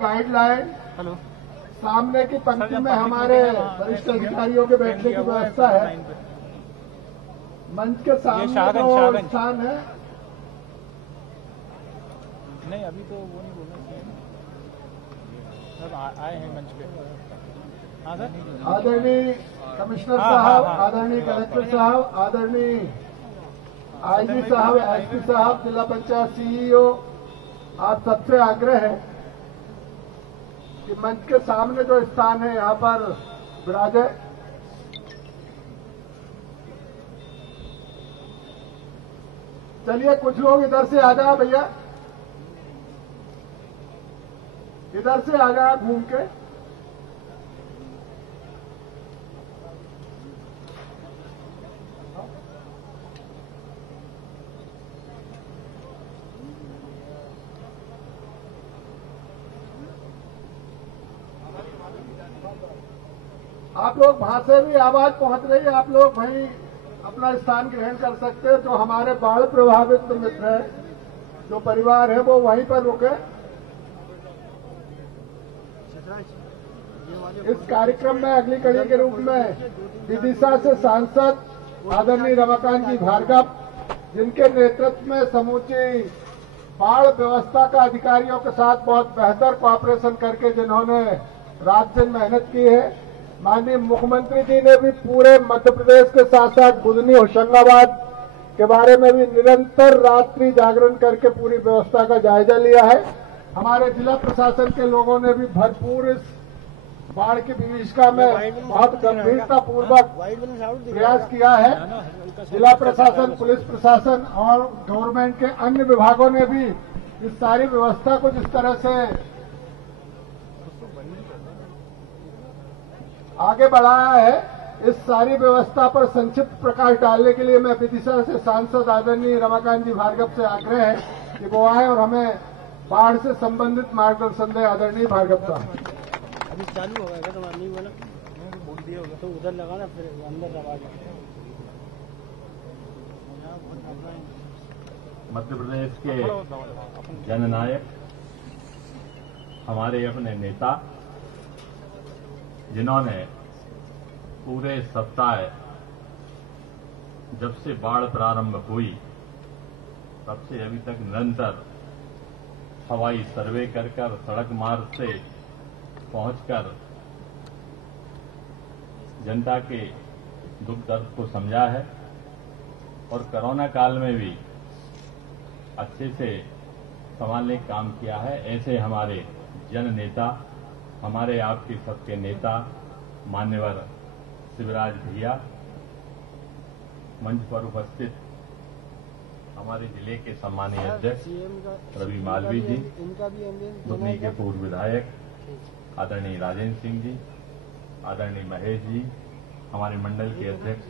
Guideline सामने की पंक्ति में हमारे वरिष्ठ अधिकारियों के बैठने की व्यवस्था है। मंच के सामने जो स्थान है, नहीं अभी तो वो नहीं बोलना चाहिए, सब आए हैं मंच पे। हाँ सर, आदरणीय कमिश्नर साहब, आदरणीय कलेक्टर साहब, आदरणीय आईजी साहब, एसपी साहब, जिला पंचायत सीईओ, आप सबसे आग्रह है कि मंच के सामने जो स्थान है यहाँ पर विराजे। चलिए कुछ लोग इधर से आ जाए भैया, इधर से आ जाए घूम के। आप लोग वहां से भी आवाज पहुंच रही है, आप लोग वहीं अपना स्थान ग्रहण कर सकते हैं। जो हमारे बाढ़ प्रभावित मित्र है, जो परिवार है, वो वहीं पर रुके। इस कार्यक्रम में अगली कड़ी के रूप में विदिशा से सांसद आदरणीय रमाकांत जी भार्गव, जिनके नेतृत्व में समूची बाढ़ व्यवस्था का अधिकारियों के साथ बहुत बेहतर कोऑपरेशन करके जिन्होंने रात दिन मेहनत की है। माननीय मुख्यमंत्री जी ने भी पूरे मध्य प्रदेश के साथ साथ बुधनी होशंगाबाद के बारे में भी निरंतर रात्रि जागरण करके पूरी व्यवस्था का जायजा लिया है। हमारे जिला प्रशासन के लोगों ने भी भरपूर इस बाढ़ की विभीषिका में बहुत गंभीरता पूर्वक प्रयास किया है। जिला प्रशासन, पुलिस प्रशासन और गवर्नमेंट के अन्य विभागों ने भी इस सारी व्यवस्था को जिस तरह से आगे बढ़ाया है, इस सारी व्यवस्था पर संक्षिप्त प्रकाश डालने के लिए मैं विदिशा से सांसद आदरणीय रमाकांत जी भार्गव से आग्रह है कि वो आए और हमें बाढ़ से संबंधित मार्गदर्शन दें। आदरणीय भार्गव साहब, अभी चालू होगा क्या? तुम्हारा नहीं बोला, बोल दिया होगा तो उधर लगा ना, फिर अंदर आवाज। मध्य प्रदेश के जननायक, हमारे अपने नेता, जिन्होंने पूरे सप्ताह जब से बाढ़ प्रारंभ हुई तब से अभी तक निरंतर हवाई सर्वे कर सड़क मार्ग से पहुंचकर जनता के दुख दर्द को समझा है और कोरोना काल में भी अच्छे से संभालने का काम किया है। ऐसे हमारे जन नेता, हमारे आपके सबके नेता मान्यवर शिवराज भैया, मंच पर उपस्थित हमारे जिले के सम्मानीय अध्यक्ष रवि मालवीय जी, बुधनी के पूर्व विधायक आदरणीय राजेंद्र सिंह जी, आदरणीय महेश जी, हमारे मंडल के अध्यक्ष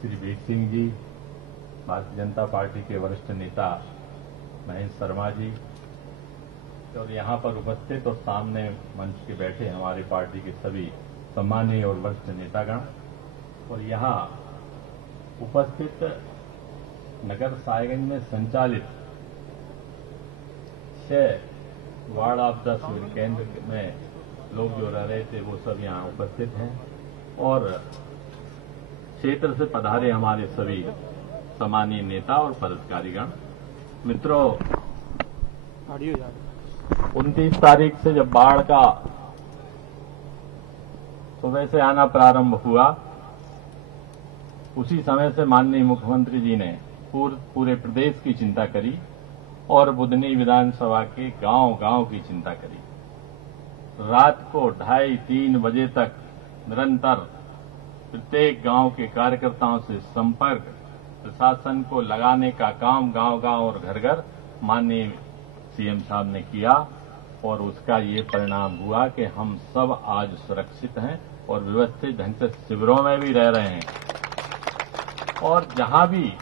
श्री वीर सिंह जी, भारतीय जनता पार्टी के वरिष्ठ नेता महेश शर्मा जी, और यहाँ पर उपस्थित और सामने मंच के बैठे हमारे पार्टी के सभी सम्मानीय और वरिष्ठ नेतागण, और यहाँ उपस्थित नगर साहिबगंज में संचालित 6 बाढ़ आपदा शिविर केंद्र में लोग जो रह रहे थे वो सब यहाँ उपस्थित हैं, और क्षेत्र से पधारे हमारे सभी सम्मानीय नेता और पदाधिकारीगण। मित्रों, 29 तारीख से जब बाढ़ का सुबह से आना प्रारंभ हुआ, उसी समय से माननीय मुख्यमंत्री जी ने पूरे प्रदेश की चिंता करी और बुधनी विधानसभा के गांव-गांव की चिंता करी। रात को 2:30-3 बजे तक निरंतर प्रत्येक गांव के कार्यकर्ताओं से संपर्क, प्रशासन को लगाने का काम गांव-गांव और घर-घर माननीय सीएम साहब ने किया, और उसका ये परिणाम हुआ कि हम सब आज सुरक्षित हैं और व्यवस्थित ढंग से शिविरों में भी रह रहे हैं। और जहां भी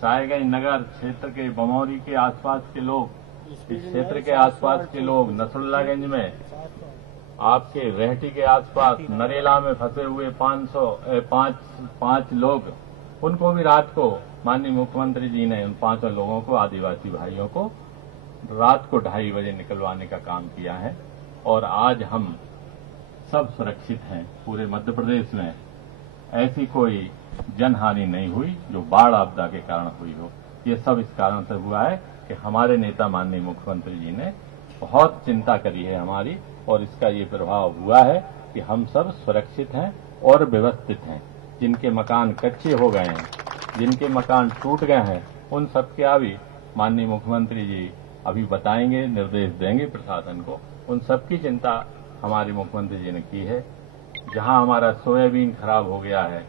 साहिबगंज नगर क्षेत्र के, बमौरी के आसपास के लोग, इस क्षेत्र के आसपास के लोग, नसरुल्लागंज में, आपके रेहटी के आसपास नरेला में फंसे हुए 5 लोग, उनको भी रात को माननीय मुख्यमंत्री जी ने उन 5 लोगों को, आदिवासी भाइयों को रात को 2:30 बजे निकलवाने का काम किया है और आज हम सब सुरक्षित हैं। पूरे मध्य प्रदेश में ऐसी कोई जनहानि नहीं हुई जो बाढ़ आपदा के कारण हुई हो। ये सब इस कारण से हुआ है कि हमारे नेता माननीय मुख्यमंत्री जी ने बहुत चिंता करी है हमारी, और इसका ये प्रभाव हुआ है कि हम सब सुरक्षित हैं और व्यवस्थित हैं। जिनके मकान कच्चे हो गए हैं, जिनके मकान टूट गए हैं, उन सब क्या भी माननीय मुख्यमंत्री जी अभी बताएंगे, निर्देश देंगे प्रशासन को। उन सबकी चिंता हमारे मुख्यमंत्री जी ने की है। जहां हमारा सोयाबीन खराब हो गया है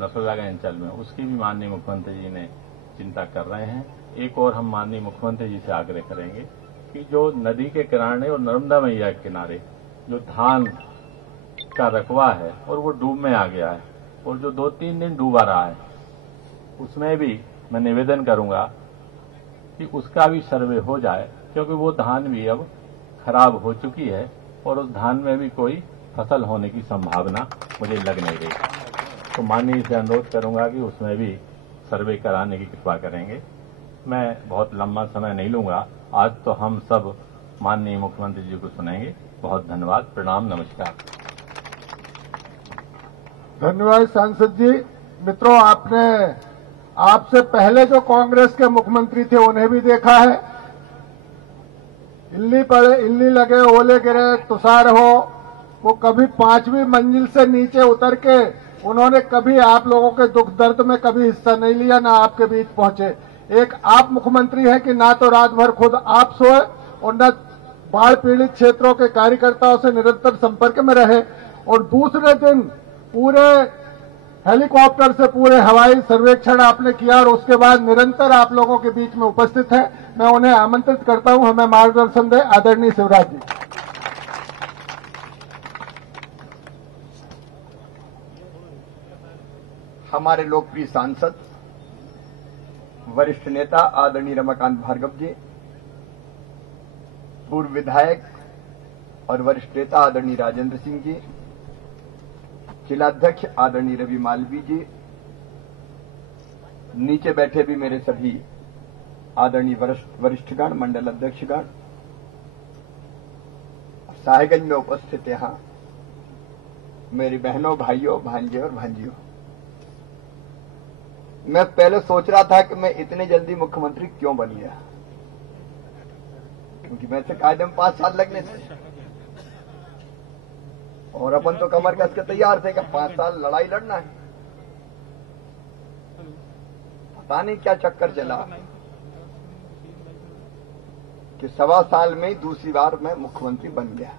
नसरुल्लागंज अंचल में, उसकी भी माननीय मुख्यमंत्री जी ने चिंता कर रहे हैं। एक और हम माननीय मुख्यमंत्री जी से आग्रह करेंगे कि जो नदी के किनारे और नर्मदा मैया के किनारे जो धान का रकबा है और वो डूब में आ गया है और जो 2-3 दिन डूबा रहा है, उसमें भी मैं निवेदन करूंगा कि उसका भी सर्वे हो जाए, क्योंकि वो धान भी अब खराब हो चुकी है और उस धान में भी कोई फसल होने की संभावना मुझे लग नहीं रही। तो माननीय से अनुरोध करूंगा कि उसमें भी सर्वे कराने की कृपा करेंगे। मैं बहुत लंबा समय नहीं लूंगा, आज तो हम सब माननीय मुख्यमंत्री जी को सुनेंगे। बहुत धन्यवाद, प्रणाम, नमस्कार। धन्यवाद सांसद जी। मित्रों, आपसे पहले जो कांग्रेस के मुख्यमंत्री थे उन्हें भी देखा है। इल्ली लगे, ओले गिरे, तुषार हो, वो कभी 5वीं मंजिल से नीचे उतर के उन्होंने कभी आप लोगों के दुख दर्द में कभी हिस्सा नहीं लिया, ना आपके बीच पहुंचे। एक आप मुख्यमंत्री हैं कि ना तो रात भर खुद आप सोए और न बाढ़ पीड़ित क्षेत्रों के कार्यकर्ताओं से निरंतर संपर्क में रहे, और दूसरे दिन पूरे हेलीकॉप्टर से पूरे हवाई सर्वेक्षण आपने किया और उसके बाद निरंतर आप लोगों के बीच में उपस्थित है। मैं उन्हें आमंत्रित करता हूं, हमें मार्गदर्शन दे। आदरणीय शिवराज जी। हमारे लोकप्रिय सांसद, वरिष्ठ नेता आदरणीय रमाकांत भार्गव जी, पूर्व विधायक और वरिष्ठ नेता आदरणीय राजेंद्र सिंह जी, जिलाध्यक्ष आदरणीय रवि मालवीय जी, नीचे बैठे भी मेरे सभी आदरणीय वरिष्ठगण, मंडल अध्यक्षगण, साहेबगंज में उपस्थित यहां मेरी बहनों, भाइयों, भांजे और भांजियों, मैं पहले सोच रहा था कि मैं इतने जल्दी मुख्यमंत्री क्यों बन गया, क्योंकि मैं से कायदे में 5 साल लगने थे और अपन तो कमर कस के तैयार थे कि 5 साल लड़ाई लड़ना है। पता नहीं क्या चक्कर चला कि 1.25 साल में ही दूसरी बार मैं मुख्यमंत्री बन गया।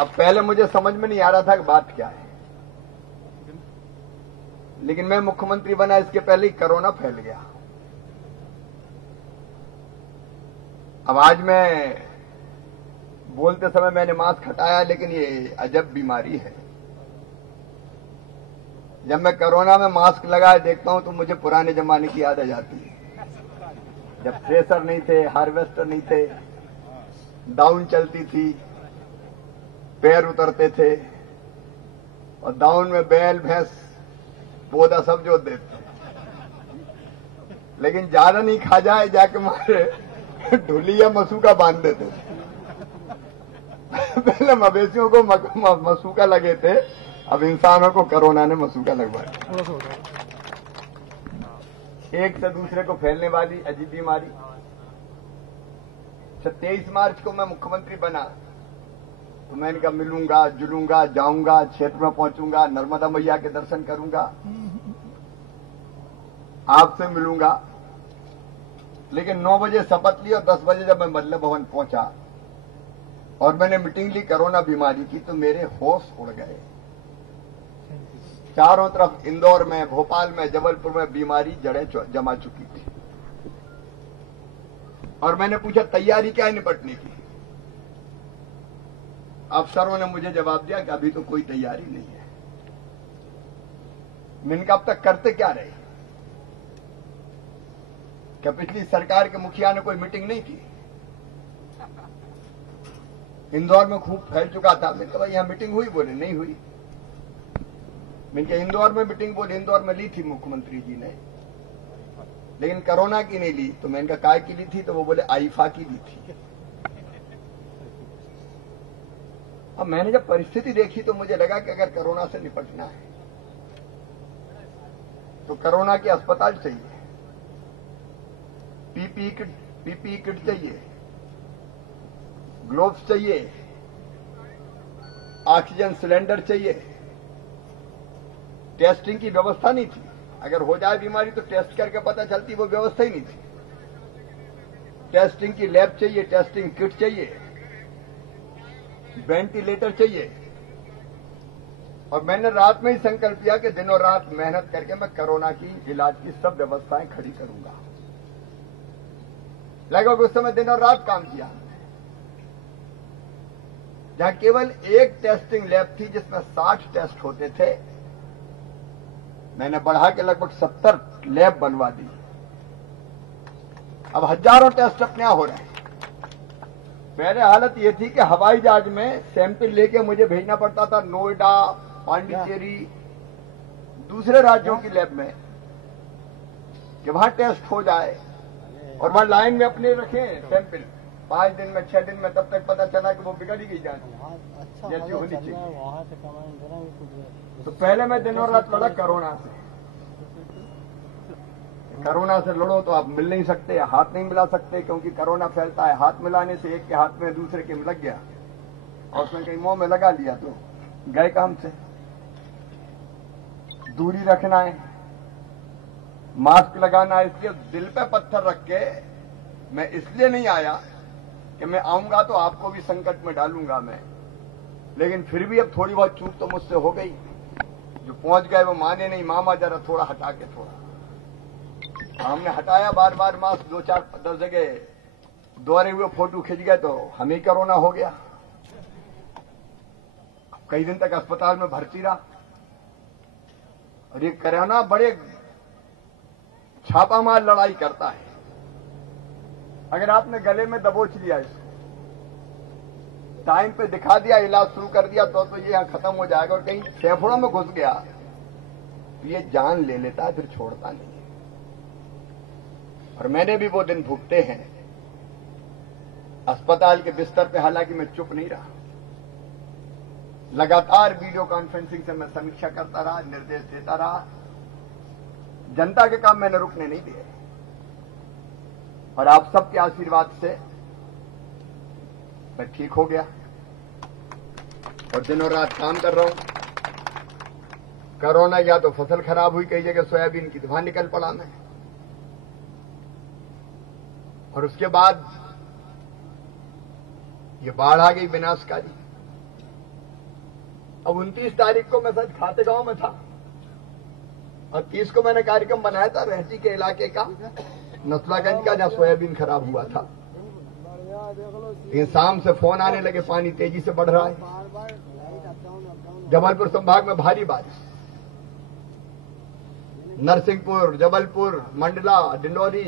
अब पहले मुझे समझ में नहीं आ रहा था कि बात क्या है, लेकिन मैं मुख्यमंत्री बना इसके पहले ही कोरोना फैल गया। अब आज मैं बोलते समय मैंने मास्क हटाया, लेकिन ये अजब बीमारी है। जब मैं कोरोना में मास्क लगाए देखता हूं तो मुझे पुराने जमाने की याद आ जाती है, जब थ्रेसर नहीं थे, हार्वेस्टर नहीं थे, दाउन चलती थी, पैर उतरते थे और दाउन में बैल, भैंस, पौधा सब जोत देते, लेकिन ज्यादा नहीं खा जाए जाके मारे ढोली या मसूका बांध देते। पहले मवेशियों को मसूका लगे थे, अब इंसानों को कोरोना ने मसूका लगवाया। एक से दूसरे को फैलने वाली अजीब बीमारी। 23 मार्च को मैं मुख्यमंत्री बना तो मैंने कहा मिलूंगा, जुलूंगा, जाऊंगा, क्षेत्र में पहुंचूंगा, नर्मदा मैया के दर्शन करूंगा, आपसे मिलूंगा। लेकिन 9 बजे शपथ ली और 10 बजे जब मैं मल्ल भवन पहुंचा और मैंने मीटिंग ली कोरोना बीमारी की, तो मेरे होश उड़ गए। चारों तरफ इंदौर में, भोपाल में, जबलपुर में बीमारी जड़ें जमा चुकी थी। और मैंने पूछा तैयारी क्या है निपटने की? अफसरों ने मुझे जवाब दिया कि अभी तो कोई तैयारी नहीं है। मैंने कहा अब तक करते क्या रहे? क्या पिछली सरकार के मुखिया ने कोई मीटिंग नहीं की? इंदौर में खूब फैल चुका था। मैंने कहा भाई यहां मीटिंग हुई? बोले नहीं हुई। मैंने कहा इंदौर में मीटिंग? बोले इंदौर में ली थी मुख्यमंत्री जी ने। लेकिन कोरोना की नहीं ली। तो मैंने कहा काय की ली थी? तो वो बोले आईफा की ली थी। अब मैंने जब परिस्थिति देखी तो मुझे लगा कि अगर कोरोना से निपटना है तो कोरोना के अस्पताल चाहिए, पीपीई किट चाहिए, ग्लोव्स चाहिए, ऑक्सीजन सिलेंडर चाहिए। टेस्टिंग की व्यवस्था नहीं थी। अगर हो जाए बीमारी तो टेस्ट करके पता चलती, वो व्यवस्था ही नहीं थी। टेस्टिंग की लैब चाहिए, टेस्टिंग किट चाहिए, वेंटिलेटर चाहिए। और मैंने रात में ही संकल्प किया कि दिनों रात मेहनत करके मैं कोरोना की इलाज की सब व्यवस्थाएं खड़ी करूंगा। लगभग उस समय दिनों रात काम किया। जहां केवल एक टेस्टिंग लैब थी जिसमें 60 टेस्ट होते थे, मैंने बढ़ा के लगभग 70 लैब बनवा दी। अब हजारों टेस्ट अपने यहां हो रहे हैं। पहले हालत यह थी कि हवाई जहाज में सैंपल लेके मुझे भेजना पड़ता था नोएडा, पांडिचेरी, दूसरे राज्यों की लैब में कि वहां टेस्ट हो जाए और वहां लाइन में अपने रखें सैंपल। 5 दिन में 6 दिन में तब तक पता चला कि वो बिगड़ ही गई जान जैसी होनी चाहिए। वहां से कमाएंगे। तो पहले मैं दिनों रात लड़ा कोरोना से। कोरोना से लड़ो तो आप मिल नहीं सकते, हाथ नहीं मिला सकते, क्योंकि कोरोना फैलता है। हाथ मिलाने से एक के हाथ में दूसरे के में लग गया और उसने कहीं मुंह में लगा लिया तो गए काम से। दूरी रखना है, मास्क लगाना है। इसलिए दिल पे पत्थर रख के मैं इसलिए नहीं आया कि मैं आऊंगा तो आपको भी संकट में डालूंगा मैं, लेकिन फिर भी अब थोड़ी बहुत चूक तो मुझसे हो गई। जो पहुंच गए वो माने नहीं, मामा जरा थोड़ा हटा के थोड़ा। हमने हटाया बार बार मास्क, 2-4-10 जगह दोहरे हुए फोटो खिंच गए तो हमें कोरोना हो गया। कई दिन तक अस्पताल में भर्ती रहा। और ये कोरोना बड़े छापामार लड़ाई करता है। अगर आपने गले में दबोच लिया, इसको टाइम पे दिखा दिया, इलाज शुरू कर दिया तो ये यहां खत्म हो जाएगा। और कहीं फेफड़ों में घुस गया तो ये जान ले लेता है, फिर छोड़ता नहीं। और मैंने भी वो दिन भुगते हैं अस्पताल के बिस्तर पे। हालांकि मैं चुप नहीं रहा, लगातार वीडियो कॉन्फ्रेंसिंग से मैं समीक्षा करता रहा, निर्देश देता रहा। जनता के काम मैंने रुकने नहीं दिए और आप सबके आशीर्वाद से मैं ठीक हो गया और दिनों रात काम कर रहा हूं। कोरोना या तो फसल खराब हुई, कई जगह सोयाबीन की धुआं निकल पड़ा मैं। और उसके बाद ये बाढ़ आ गई विनाशकारी। अब 29 तारीख को मैं सच खातेगांव में था और 30 को मैंने कार्यक्रम बनाया था रहती के इलाके का, नसलागंज का, जहां सोयाबीन खराब हुआ था। लेकिन शाम से फोन आने लगे, पानी तेजी से बढ़ रहा है। जबलपुर संभाग में भारी बारिश, नरसिंहपुर, जबलपुर, मंडला, डिंडौरी,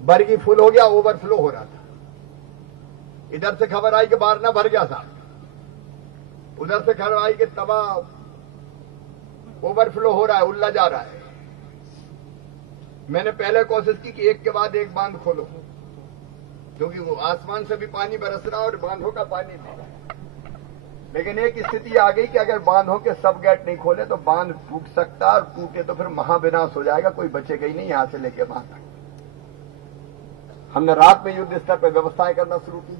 बरगी फुल हो गया, ओवरफ्लो हो रहा था। इधर से खबर आई कि बारना भर गया था, उधर से खबर आई कि तवा ओवरफ्लो हो रहा है, उल्ला जा रहा है। मैंने पहले कोशिश की कि एक के बाद एक बांध खोलो, क्योंकि वो आसमान से भी पानी बरस रहा और बांधों का पानी भी। लेकिन एक स्थिति आ गई कि अगर बांधों के सब गेट नहीं खोले तो बांध टूट सकता, और टूटे तो फिर महाविनाश हो जाएगा, कोई बचेगा ही नहीं यहां से लेके वहां तक। हमने रात में युद्ध स्तर पर व्यवस्थाएं करना शुरू की।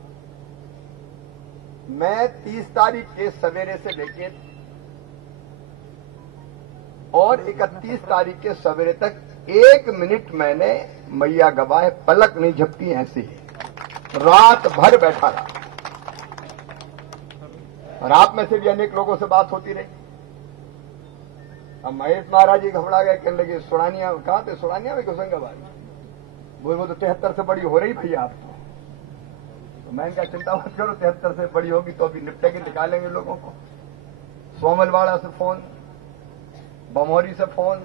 मैं 30 तारीख के सवेरे से लेके और 31 तारीख के सवेरे तक 1 मिनट मैंने मैया गवाए पलक नहीं झपकी, ऐसी रात भर बैठा रहा। और आप में से भी अनेक लोगों से बात होती रही। अब महेश महाराज जी घबरा गए, कहने लगे सुड़ानिया कहां थे? सुड़ानिया में होशंगाबाद। वो तो 73 से बड़ी हो रही भैया आप तो मैंने कहा चिंता मत करो, 73 से बड़ी होगी तो अभी निपटे के निकालेंगे लोगों को। सोमलवाड़ा से फोन, बमोरी से फोन,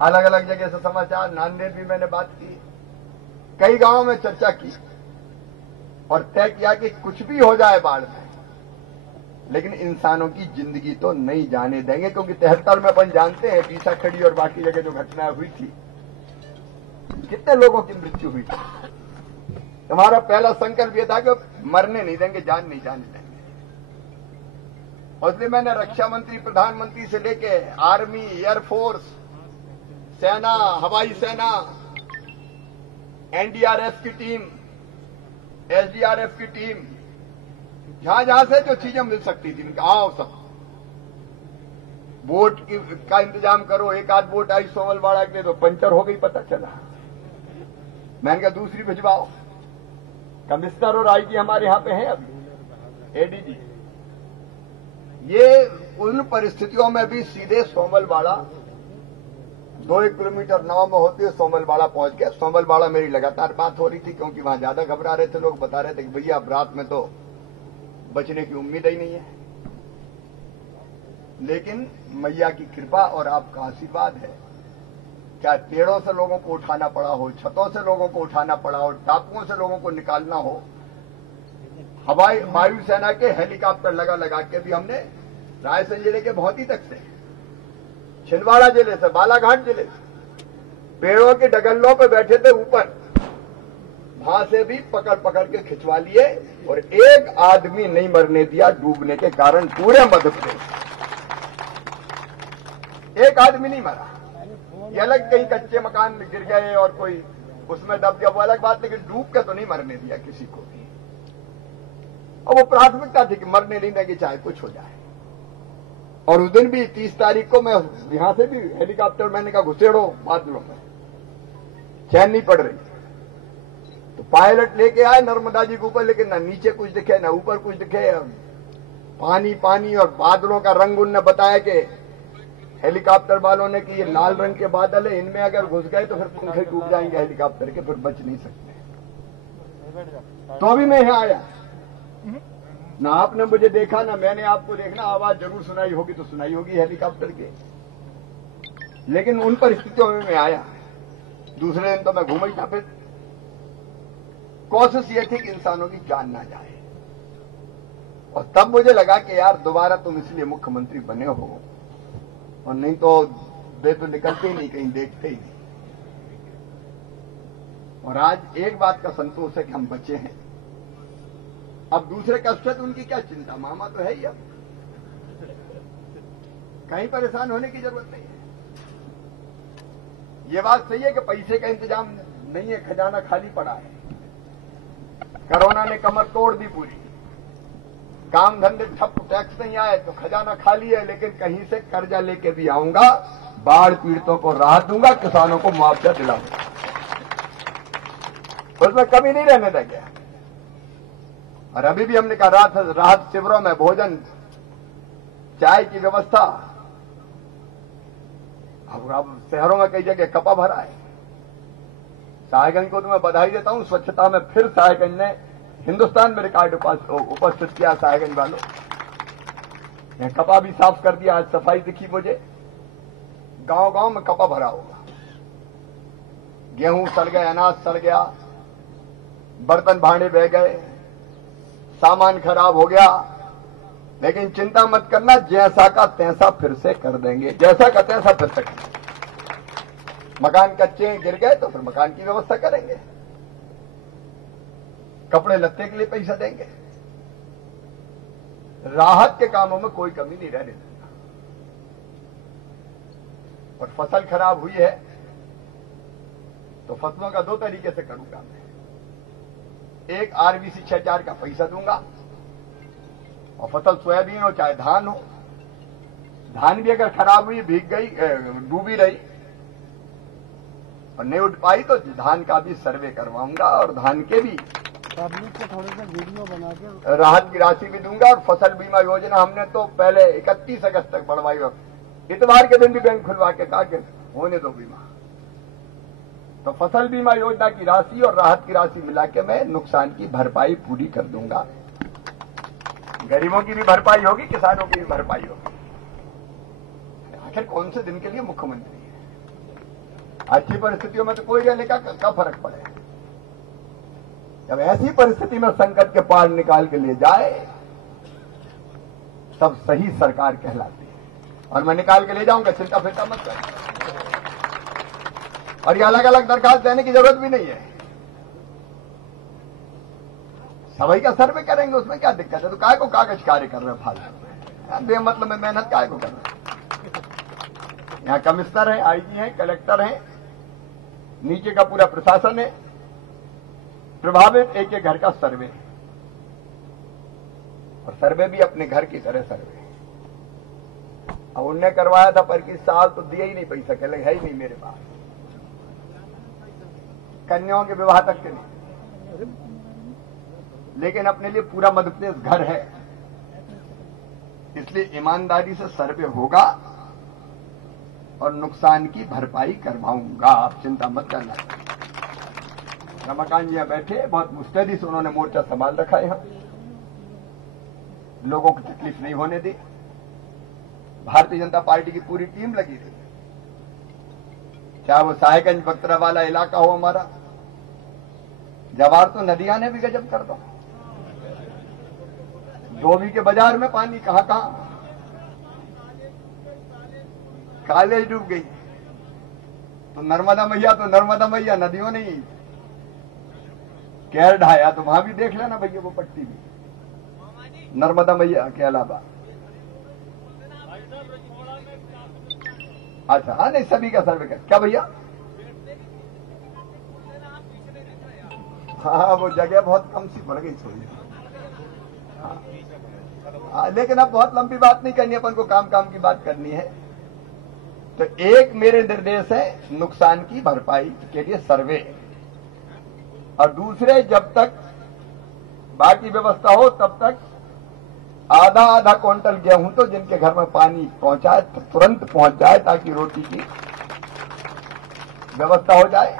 अलग अलग जगह से समाचार, नांदेड़ भी मैंने बात की, कई गांवों में चर्चा की और तय किया कि कुछ भी हो जाए बाढ़ में, लेकिन इंसानों की जिंदगी तो नहीं जाने देंगे, क्योंकि 73 में अपन जानते हैं पीसा खड़ी और बाकी जगह जो घटनाएं हुई थी, कितने लोगों की मृत्यु हुई थी। हमारा पहला संकल्प यह था कि मरने नहीं देंगे, जान नहीं जाने देंगे। और इसलिए मैंने रक्षा मंत्री, प्रधानमंत्री से लेके आर्मी, एयरफोर्स, सेना, हवाई सेना, एनडीआरएफ की टीम, एसडीआरएफ की टीम, जहां जहां से जो चीजें मिल सकती थी उनका आओ सब, बोट का इंतजाम करो। एक आध बोट आई सोमलवाड़ा के लिए तो पंचर हो गई, पता चला। मैंने कहा दूसरी भिजवाओ। कमिश्नर और आईजी हमारे यहां पे हैं अभी, एडीजी। ये उन परिस्थितियों में भी सीधे सोमलवाड़ा 2-1 किलोमीटर नाव में होती है, सोमलवाड़ा पहुंच गए। सोमलवाड़ा मेरी लगातार बात हो रही थी, क्योंकि वहां ज्यादा घबरा रहे थे लोग, बता रहे थे कि भैया अब रात में तो बचने की उम्मीद ही नहीं है। लेकिन मैया की कृपा और आपका आशीर्वाद है, क्या पेड़ों से लोगों को उठाना पड़ा हो, छतों से लोगों को उठाना पड़ा हो, टापुओं से लोगों को निकालना हो, हवाई वायुसेना के हेलीकॉप्टर लगा के भी हमने रायसेन जिले के भौती तक से, छिंदवाड़ा जिले से, बालाघाट जिले से, पेड़ों के डगल्लों पे बैठे थे ऊपर, वहां से भी पकड़ के खिंचवा लिए और एक आदमी नहीं मरने दिया डूबने के कारण पूरे मध्य प्रदेश। एक आदमी नहीं मरा। ये अलग कहीं कच्चे मकान में गिर गए और कोई उसमें दब गया, वो अलग बात, लेकिन डूब के तो नहीं मरने दिया किसी को भी। और वो प्राथमिकता थी कि मरने नहीं देंगे चाहे कुछ हो जाए। और उस दिन भी 30 तारीख को मैं यहां से भी हेलीकॉप्टर, मैंने कहा घुसेड़ो बादलों में, चैन नहीं पड़ रही, तो पायलट लेके आए नर्मदा जी के ऊपर, लेकिन ना नीचे कुछ दिखे ना ऊपर कुछ दिखे, पानी पानी और बादलों का रंग। उनने बताया कि हेलीकॉप्टर वालों ने कि ये लाल रंग के बादल है, इनमें अगर घुस गए तो फिर पंखे टूट जाएंगे हेलीकॉप्टर के, फिर बच नहीं सकते। तो अभी मैं यहां आया, ना आपने मुझे देखा ना मैंने आपको देखना, आवाज जरूर सुनाई होगी तो सुनाई होगी हेलीकॉप्टर के, लेकिन उन परिस्थितियों में मैं आया। दूसरे दिन तो मैं घूम ही था। फिर कोशिश ये थी कि इंसानों की जान ना जाए, और तब मुझे लगा कि यार दोबारा तुम इसलिए मुख्यमंत्री बने हो, और नहीं तो वे तो निकलते ही नहीं, कहीं देखते ही नहीं। और आज एक बात का संतोष है कि हम बचे हैं। अब दूसरे कष्ट है तो उनकी क्या चिंता, मामा तो है ही, अब कहीं परेशान होने की जरूरत नहीं है। ये बात सही है कि पैसे का इंतजाम नहीं है, खजाना खाली पड़ा है। कोरोना ने कमर तोड़ दी पूरी, काम धंधे ठप, टैक्स नहीं आए तो खजाना खाली है, लेकिन कहीं से कर्जा लेके भी आऊंगा, बाढ़ पीड़ितों को राहत दूंगा, किसानों को मुआवजा दिलाऊंगा, उसमें कमी नहीं रहने देंगे। और अभी भी हमने कहा राहत शिविरों में भोजन, चाय की व्यवस्था। अब शहरों में कई जगह कपा भरा है। साहेबगंज को तो मैं बधाई देता हूं, स्वच्छता में फिर साहेबगंज ने हिंदुस्तान में रिकॉर्ड उपस्थित किया। साहेबगंज वालों ने कपा भी साफ कर दिया, आज सफाई दिखी मुझे, गांव गांव में कपा भरा होगा। गेहूं सड़ गए, अनाज सड़ गया, बर्तन भांडे बह गए, सामान खराब हो गया, लेकिन चिंता मत करना, जैसा का तैसा फिर से कर देंगे, जैसा का तैसा फिर से करेंगे। मकान कच्चे गिर गए तो फिर मकान की व्यवस्था करेंगे, कपड़े लत्ते के लिए पैसा देंगे। राहत के कामों में कोई कमी नहीं रहने देगा। और फसल खराब हुई है तो फसलों का 2 तरीके से करूंगा मैं। एक आरबीसी 6,4 का पैसा दूंगा, और फसल सोयाबीन हो चाहे धान हो, धान भी अगर खराब हुई, भीग गई, डूबी रही और नहीं उठ पाई तो धान का भी सर्वे करवाऊंगा, और धान के भी पब्लिक को थोड़े से वीडियो बना के राहत की राशि भी दूंगा। और फसल बीमा योजना हमने तो पहले 31 अगस्त तक बढ़वाई, और इतवार के दिन भी बैंक खुलवा के कहा कि होने दो बीमा। तो फसल बीमा योजना की राशि और राहत की राशि मिला के मैं नुकसान की भरपाई पूरी कर दूंगा। गरीबों की भी भरपाई होगी, किसानों की भी भरपाई होगी। आखिर कौन से दिन के लिए मुख्यमंत्री है? अच्छी परिस्थितियों में तो कोई रहने का क्या फर्क पड़े, जब ऐसी परिस्थिति में संकट के पार निकाल के ले जाए तब सही सरकार कहलाती है। और मैं निकाल के ले जाऊंगा, चिंता फिंता मत कर। और ये अलग अलग दरखास्त देने की जरूरत भी नहीं है, सभी का सर्वे करेंगे, उसमें क्या दिक्कत है। तो काय को कागज कार्य कर रहे हैं फालतू, बेमतलब में मेहनत काय को कर रहे हैं। यहाँ कमिश्नर है, आईजी है, कलेक्टर है, नीचे का पूरा प्रशासन है, प्रभावित एक एक घर का सर्वे, और सर्वे भी अपने घर की तरह सर्वे। अब उनने करवाया था पर किस साल तो दिया ही नहीं पैसा, कह लगे है ही नहीं मेरे पास, कन्याओं के विवाह तक के नहीं। लेकिन अपने लिए पूरा मध्य प्रदेश घर है, इसलिए ईमानदारी से सर्वे होगा और नुकसान की भरपाई करवाऊंगा, आप चिंता मत करना। रमाकांत जी यहाँ बैठे, बहुत मुस्तैदी से उन्होंने मोर्चा संभाल रखा है, यहाँ लोगों को तकलीफ नहीं होने दी। भारतीय जनता पार्टी की पूरी टीम लगी थी, चाहे वो साहेबगंज बक्तरा वाला इलाका हो हमारा, जवार तो नदियां ने भी गजब कर दो। धोबी के बाजार में पानी कहां कहां, कॉलेज डूब गई, तो नर्मदा मैया नदियों ने कहर ढाया, तो वहां भी देख लेना भैया वो पट्टी भी नर्मदा मैया के अलावा। अच्छा हाँ, नहीं सभी का सर्वे कर क्या भैया, हाँ वो जगह बहुत कम सी पड़ गई थोड़ी। हाँ, लेकिन अब बहुत लंबी बात नहीं करनी, अपन को काम की बात करनी है। तो एक मेरे निर्देश है नुकसान की भरपाई के लिए सर्वे, और दूसरे जब तक बाकी व्यवस्था हो तब तक आधा क्विंटल गेहूं तो जिनके घर में पानी पहुंचाए तो तुरंत पहुंच जाए, ताकि रोटी की व्यवस्था हो जाए।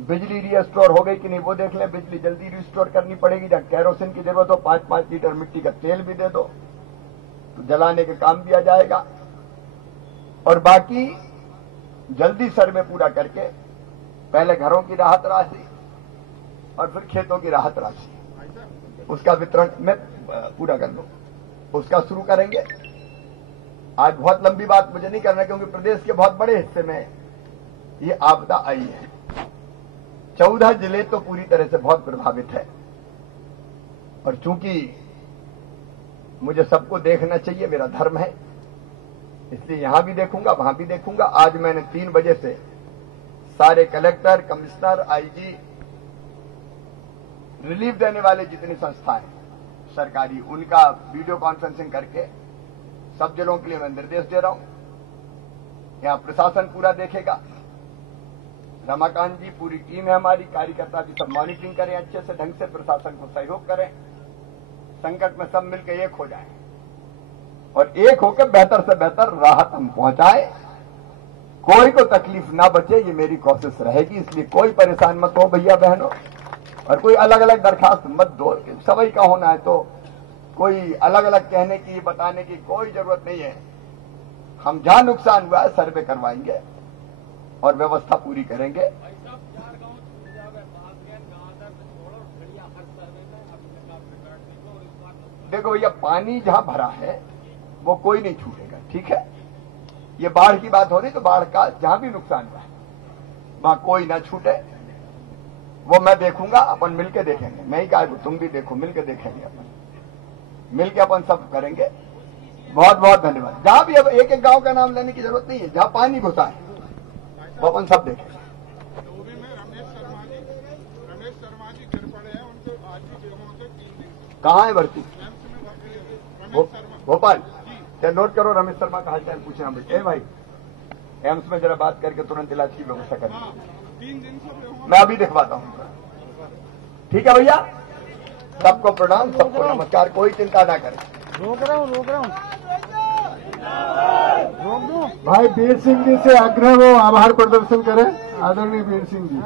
बिजली रिस्टोर हो गई कि नहीं वो देख लें, बिजली जल्दी रिस्टोर करनी पड़ेगी। जब कैरोसिन की जरूरत हो 5-5 लीटर मिट्टी का तेल भी दे दो, तो जलाने के काम भी आ जाएगा। और बाकी जल्दी सर्वे पूरा करके पहले घरों की राहत राशि और फिर खेतों की राहत राशि, उसका वितरण में पूरा कर दो, उसका शुरू करेंगे। आज बहुत लंबी बात मुझे नहीं करना, क्योंकि प्रदेश के बहुत बड़े हिस्से में ये आपदा आई है। 14 जिले तो पूरी तरह से बहुत प्रभावित है, और चूंकि मुझे सबको देखना चाहिए, मेरा धर्म है, इसलिए यहां भी देखूंगा, वहां भी देखूंगा। आज मैंने 3 बजे से सारे कलेक्टर, कमिश्नर, आईजी, रिलीफ देने वाले जितनी संस्थाएं सरकारी, उनका वीडियो कॉन्फ्रेंसिंग करके सब जिलों के लिए मैं निर्देश दे रहा हूं। यहां प्रशासन पूरा देखेगा, रमाकांत जी, पूरी टीम है हमारी, कार्यकर्ता भी सब मॉनिटरिंग करें, अच्छे से ढंग से प्रशासन को सहयोग करें, संकट में सब मिलकर एक हो जाएं और एक होकर बेहतर से बेहतर राहत हम पहुंचाएं, कोई को तकलीफ ना बचे, ये मेरी कोशिश रहेगी। इसलिए कोई परेशान मत हो भैया बहनों, और कोई अलग अलग दरखास्त मत दो, सभी का होना है, तो कोई अलग अलग कहने की बताने की कोई जरूरत नहीं है। हम जहां नुकसान हुआ है सर्वे करवाएंगे और व्यवस्था पूरी करेंगे। देखो भैया, पानी जहां भरा है वो कोई नहीं छूटेगा, ठीक है। ये बाढ़ की बात हो रही, तो बाढ़ का जहां भी नुकसान हुआ है वहां कोई ना छूटे, वो मैं देखूंगा, अपन मिलके देखेंगे। मैं ही कहा तुम भी देखो, मिलके देखेंगे, अपन मिलके अपन सब करेंगे। बहुत बहुत धन्यवाद। जहां भी, अब एक एक गांव का नाम लेने की जरूरत नहीं है, जहां पानी घुसा है वो अपन सब देखेंगे। कहाँ है भर्ती? भोपाल। क्या नोट करो, रमेश शर्मा का हालचाल पूछना भाई। भाई एम्स में जरा बात करके तुरंत इलाज की व्यवस्था करें, मैं अभी दिखवाता हूँ। ठीक है भैया, सबको प्रणाम, सबको नमस्कार, कोई चिंता ना करें। रोक रहा हूँ रोक दो भाई वीर सिंह जी से आग्रह, वो आभार प्रदर्शन करें, आदरणीय वीर सिंह जी।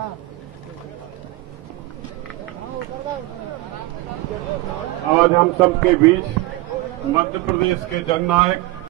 आज हम सबके बीच मध्य प्रदेश के जननायक